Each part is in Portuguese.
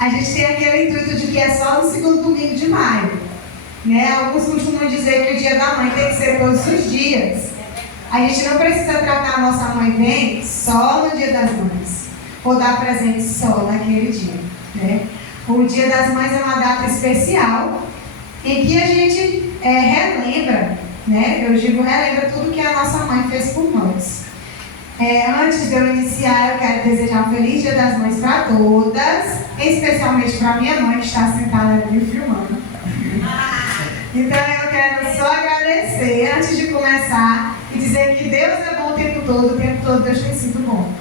a gente tem aquele intuito de que é só no segundo domingo de maio, né? Alguns costumam dizer que o dia da mãe tem que ser todos os dias. A gente não precisa tratar a nossa mãe bem só no dia das mães, ou dar presente só naquele dia, né? O dia das mães é uma data especial em que a gente relembra, né? Eu digo relembra tudo que a nossa mãe fez por nós. Antes de eu iniciar, eu quero desejar um feliz Dia das Mães para todas, especialmente para minha mãe que está sentada ali me filmando. Então eu quero só agradecer antes de começar e dizer que Deus é bom o tempo todo Deus tem sido bom.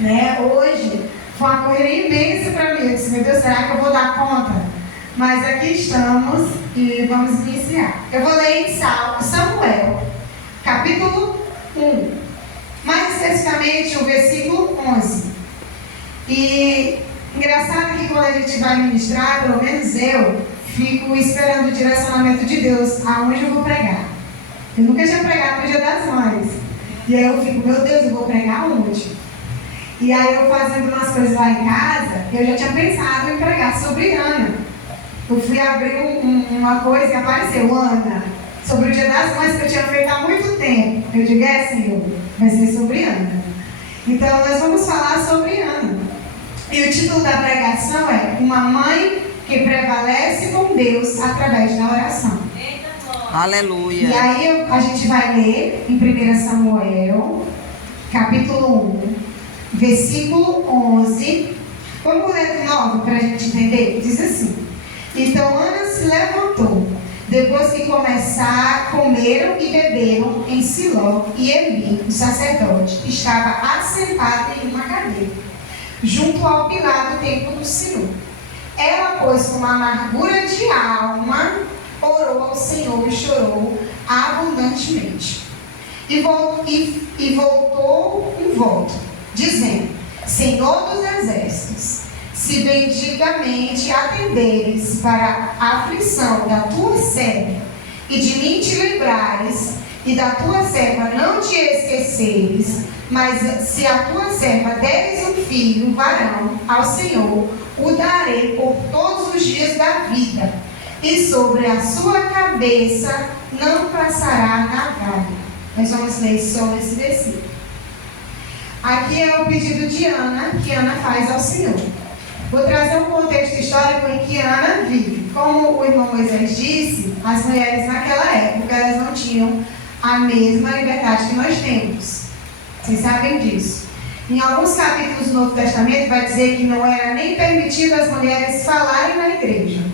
Né? Hoje foi uma correria imensa para mim. Eu disse, meu Deus, será que eu vou dar conta? Mas aqui estamos e vamos iniciar. Eu vou ler em Samuel, capítulo 1. Mais especificamente o versículo 11. E engraçado que quando a gente vai ministrar, pelo menos eu, fico esperando o direcionamento de Deus aonde eu vou pregar. Eu nunca tinha pregado no Dia das Mães. E aí eu fico, meu Deus, eu vou pregar onde? E aí eu fazendo umas coisas lá em casa, eu já tinha pensado em pregar sobre Ana. Eu fui abrir uma coisa e apareceu Ana, sobre o Dia das Mães que eu tinha feito há muito tempo. Eu digo, Senhor, vai ser sobre Ana. Então nós vamos falar sobre Ana. E o título da pregação é Uma Mãe que Prevalece com Deus através da oração. Aleluia. E aí a gente vai ler em 1 Samuel, capítulo 1, versículo 11. Vamos ler do 9 para a gente entender? Diz assim: Então Ana se levantou, depois que comeram e beberam em Siló, e Eli, o sacerdote, estava assentado em uma cadeira, junto ao pilar do templo do Senhor. Ela, pois, com uma amargura de alma, orou ao Senhor e chorou abundantemente. E voltou em volta, dizendo: Senhor dos exércitos, se bendigamente atenderes para a aflição da tua serva, e de mim te livrares, e da tua serva não te esqueceres, mas se a tua serva deres um filho, varão, ao Senhor, o darei por todos os dias da vida, e sobre a sua cabeça não passará navalha. Nós vamos ler só esse versículo. Aqui é o pedido de Ana, que Ana faz ao Senhor. Vou trazer um contexto histórico em que Ana vive. Como o irmão Moisés disse, as mulheres naquela época elas não tinham a mesma liberdade que nós temos. Vocês sabem disso. Em alguns capítulos do Novo Testamento vai dizer que não era nem permitido as mulheres falarem na igreja.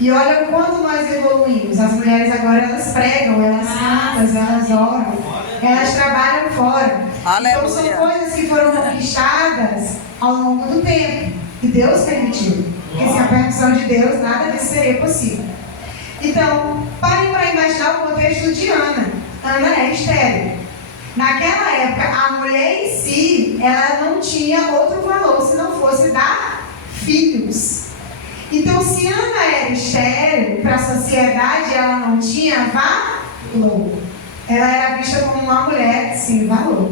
E olha o quanto nós evoluímos. As mulheres agora elas pregam, elas cantam, elas oram, elas trabalham fora. Aleluia. Então são coisas que foram conquistadas ao longo do tempo. E Deus permitiu. Porque sem a permissão de Deus, nada disso seria possível. Então, parem para imaginar o contexto de Ana. Ana é estéril. Naquela época, a mulher em si, ela não tinha outro valor se não fosse dar filhos. Então, se Ana era estéril, para a sociedade ela não tinha valor. Ela era vista como uma mulher sem valor.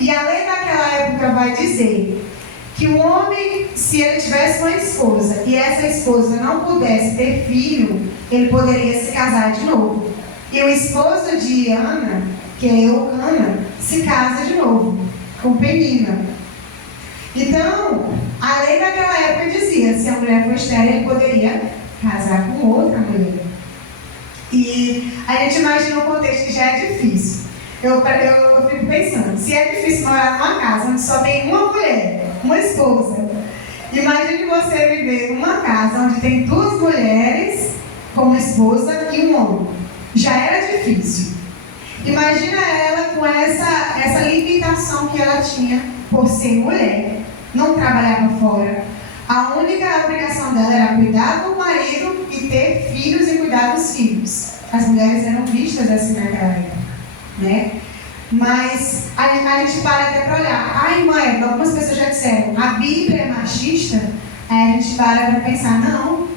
E a lei daquela época vai dizer que o homem, se ele tivesse uma esposa e essa esposa não pudesse ter filho, ele poderia se casar de novo. E o esposo de Ana, que é Eucana, se casa de novo com Penina. Então, a lei daquela época dizia, se a mulher for estéril, ele poderia casar com outra mulher. E a gente imagina um contexto que já é difícil. Eu fico pensando, se é difícil morar numa casa onde só tem uma mulher, uma esposa, imagine você viver numa casa onde tem duas mulheres como esposa e um homem. Já era difícil. Imagina ela com essa limitação que ela tinha por ser mulher, não trabalhava fora. A única obrigação dela era cuidar do marido e ter filhos e cuidar dos filhos. As mulheres eram vistas assim naquela época, né? Mas a gente para até para olhar. Ai, mãe, algumas pessoas já disseram, a Bíblia é machista. Aí a gente para pensar, não,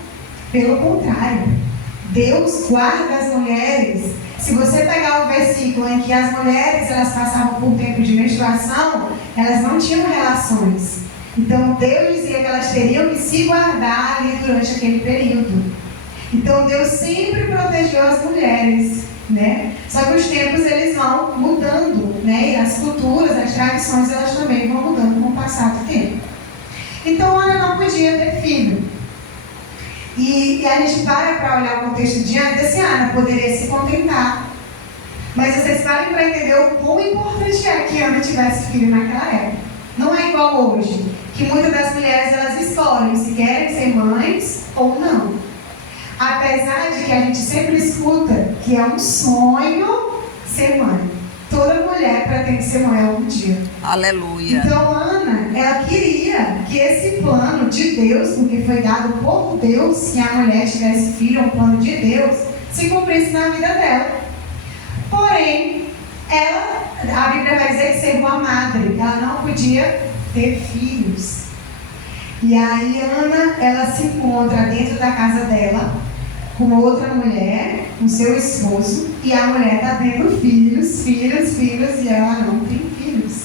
pelo contrário. Deus guarda as mulheres. Se você pegar o versículo em que as mulheres elas passavam por tempo de menstruação, elas não tinham relações. Então Deus dizia que elas teriam que se guardar ali durante aquele período. Então Deus sempre protegeu as mulheres, né? Só que os tempos eles vão mudando, né? E as culturas, as tradições, elas também vão mudando com o passar do tempo. Então Ana não podia ter filho. E a gente para olhar o contexto de Ana e diz assim, Ana poderia se contentar. Mas vocês parem para entender o quão importante é que Ana tivesse filho naquela época. Não é igual hoje, que muitas das mulheres elas escolhem se querem ser mães ou não. Apesar de que a gente sempre escuta que é um sonho ser mãe. Toda mulher pretende ser mãe algum dia. Aleluia. Então Ana, ela queria que esse plano de Deus, porque foi dado por Deus, que a mulher tivesse filho, um plano de Deus, se cumprisse na vida dela. Porém, ela, a Bíblia vai dizer que ser uma madre, ela não podia ter filhos. E aí Ana, ela se encontra dentro da casa dela, com outra mulher, com seu esposo, e a mulher está tendo filhos, e ela não tem filhos.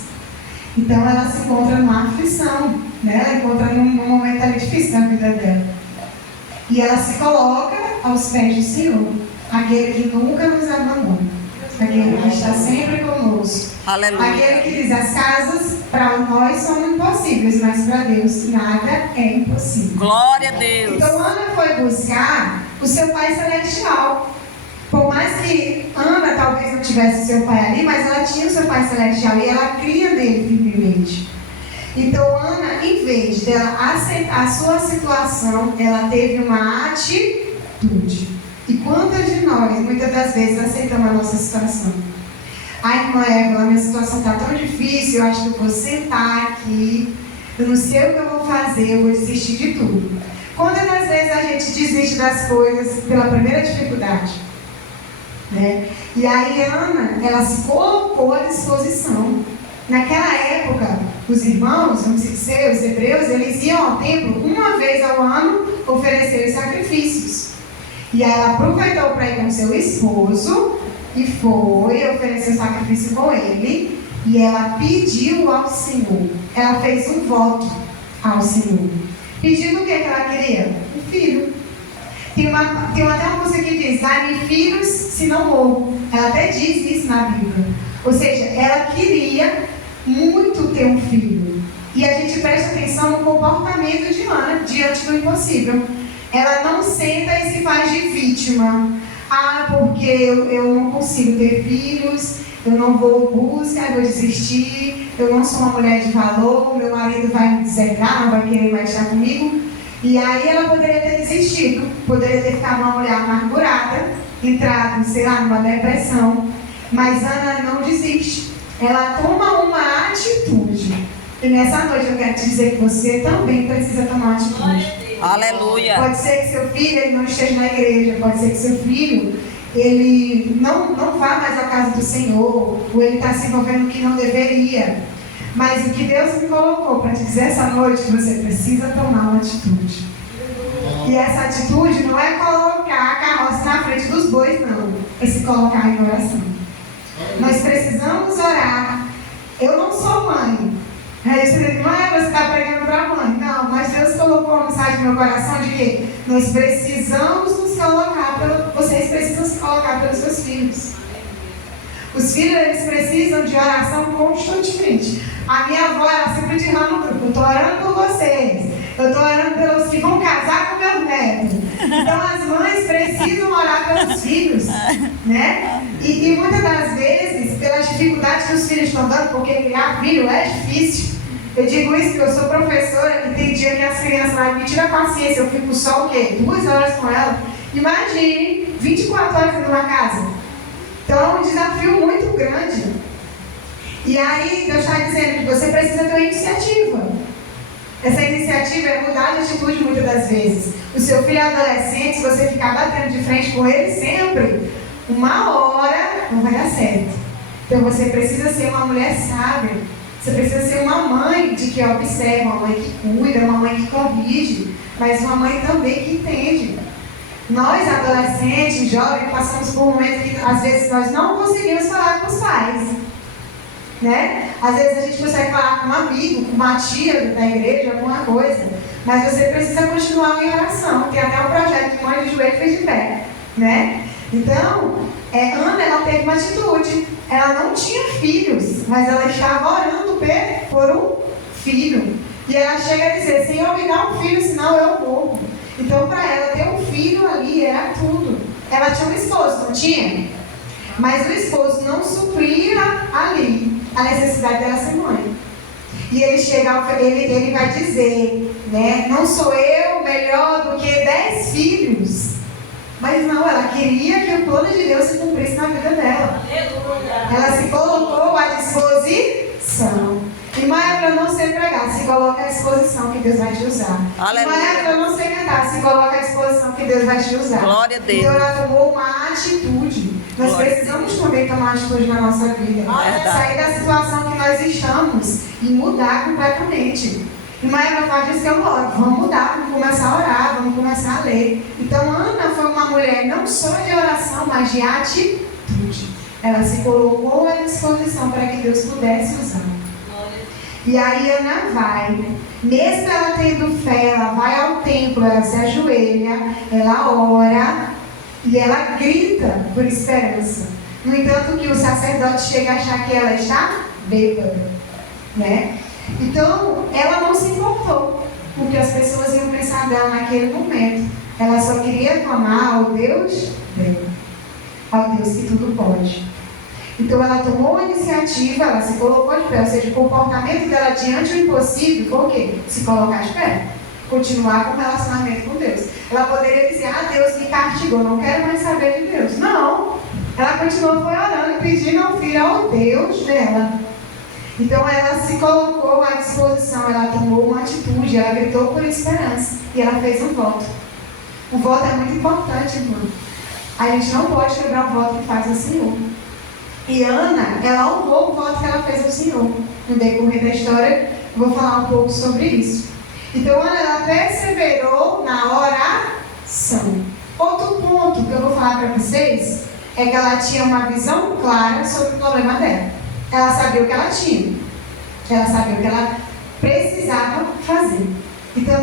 Então ela se encontra numa aflição, né? Ela encontra num momento ali difícil na vida dela. E ela se coloca aos pés do Senhor, aquele que nunca nos abandona, aquele que está sempre conosco. Aleluia. Aquele que diz, as casas para nós são impossíveis, mas para Deus nada é impossível. Glória a Deus. Então Ana foi buscar o seu pai celestial. Por mais que Ana talvez não tivesse seu pai ali, mas ela tinha o seu pai celestial e ela cria nele firmemente. Então Ana, em vez dela aceitar a sua situação, ela teve uma atitude. E quantas de nós, muitas das vezes, aceitamos a nossa situação? Ai, irmã Eva, a minha situação está tão difícil, eu acho que eu vou sentar aqui, eu não sei o que eu vou fazer, eu vou desistir de tudo. Quantas das vezes a gente desiste das coisas pela primeira dificuldade? Né? E aí Ana, ela se colocou à disposição. Naquela época, os irmãos, vamos dizer, os hebreus, eles iam ao templo uma vez ao ano oferecer os sacrifícios. E aí ela aproveitou para ir com seu esposo e foi oferecer o sacrifício com ele. E ela pediu ao Senhor, ela fez um voto ao Senhor. Pedindo o que ela queria? Um filho. Tem até uma música que diz, dai-me filhos se não morro. Ela até diz isso na Bíblia. Ou seja, ela queria muito ter um filho. E a gente presta atenção no comportamento de Ana diante do impossível. Ela não senta e se faz de vítima. Ah, porque eu não consigo ter filhos, eu não vou buscar, eu vou desistir, eu não sou uma mulher de valor, meu marido vai me desejar, não vai querer mais estar comigo. E aí ela poderia ter desistido, poderia ter ficado uma mulher amargurada, entrado, sei lá, numa depressão. Mas Ana não desiste. Ela toma uma atitude. E nessa noite eu quero te dizer que você também precisa tomar uma atitude. Aleluia. Pode ser que seu filho ele não esteja na igreja, pode ser que seu filho ele não vá mais à casa do Senhor, ou ele está se envolvendo no que não deveria. Mas o que Deus me colocou para te dizer essa noite, você precisa tomar uma atitude. E essa atitude não é colocar a carroça na frente dos bois, não. É se colocar em oração. Nós precisamos orar. Eu não sou mãe. Aí você diz, mãe, você está pregando para a mãe. Não, mas Deus colocou uma mensagem no meu coração de que nós precisamos nos colocar, vocês precisam se colocar pelos seus filhos. Os filhos, eles precisam de oração constantemente. A minha avó, ela sempre diz lá no grupo, eu estou orando por vocês. Eu estou orando pelos que vão casar com meus netos. Então as mães precisam orar pelos filhos, né? E muitas das vezes, pelas dificuldades que os filhos estão dando, porque criar filho é difícil. Eu digo isso porque eu sou professora e tem dia que as crianças lá me tiram a paciência. Eu fico só o quê? 2 horas com ela. Imagine, 24 horas dentro de uma casa. Então é um desafio muito grande. E aí Deus está dizendo que você precisa ter uma iniciativa. Essa iniciativa é mudar de atitude muitas das vezes. O seu filho é adolescente, se você ficar batendo de frente com ele sempre, uma hora não vai dar certo. Então você precisa ser uma mulher sábia. Você precisa ser uma mãe de que observa, uma mãe que cuida, uma mãe que corrige, mas uma mãe também que entende. Nós, adolescentes, jovens, passamos por momentos que às vezes nós não conseguimos falar com os pais. né? Às vezes a gente consegue falar com um amigo, com uma tia da igreja, alguma coisa, mas você precisa continuar em oração. Tem até um projeto de mãe de joelho fez de pé, né? Então, Ana, ela teve uma atitude. Ela não tinha filhos, mas ela estava orando por um filho. E ela chega a dizer: Senhor, me dá um filho, senão eu morro. Então, para ela, ter um filho ali era tudo. Ela tinha um esposo, não tinha? Mas o esposo não supria ali a necessidade dela ser mãe. E ele chega, ele vai dizer, né? Não sou eu melhor do que 10 filhos. Mas não, ela queria que o plano de Deus se cumprisse na vida dela. Ela se colocou à disposição. Irmã, é para não ser pregada, se coloca à disposição que Deus vai te usar. Irmã, é para não ser cantada, se coloca à disposição que Deus vai te usar. Glória a Deus. Então ela tomou uma atitude. Nós precisamos também tomar uma atitude na nossa vida. Sair da situação que nós estamos e mudar completamente. Irmã Eva faz isso que eu oro. Vamos mudar, vamos começar a orar, vamos começar a ler. Então Ana foi uma mulher não só de oração, mas de atitude. Ela se colocou à disposição para que Deus pudesse usar. E aí Ana vai, mesmo ela tendo fé, ela vai ao templo, ela se ajoelha, ela ora e ela grita por esperança. No entanto, que o sacerdote chega a achar que ela está bêbada, né? Então, ela não se importou com o que as pessoas iam pensar dela naquele momento. Ela só queria clamar ao Deus dela, ao Deus que tudo pode. Então ela tomou a iniciativa, ela se colocou de pé, ou seja, o comportamento dela diante do impossível foi o quê? Se colocar de pé, continuar com o relacionamento com Deus. Ela poderia dizer: ah, Deus me castigou, não quero mais saber de Deus. Não, ela continuou foi orando e pedindo ao filho, ao Deus dela. Então ela se colocou à disposição, ela tomou uma atitude, ela gritou por esperança e ela fez um voto. O voto é muito importante, irmão. A gente não pode quebrar o voto que faz o Senhor. E Ana, ela honrou o voto que ela fez ao Senhor. No decorrer da história, eu vou falar um pouco sobre isso. Então, Ana, ela perseverou na oração. Outro ponto que eu vou falar para vocês é que ela tinha uma visão clara sobre o problema dela. Ela sabia o que ela tinha. Ela sabia o que ela precisava fazer. Então,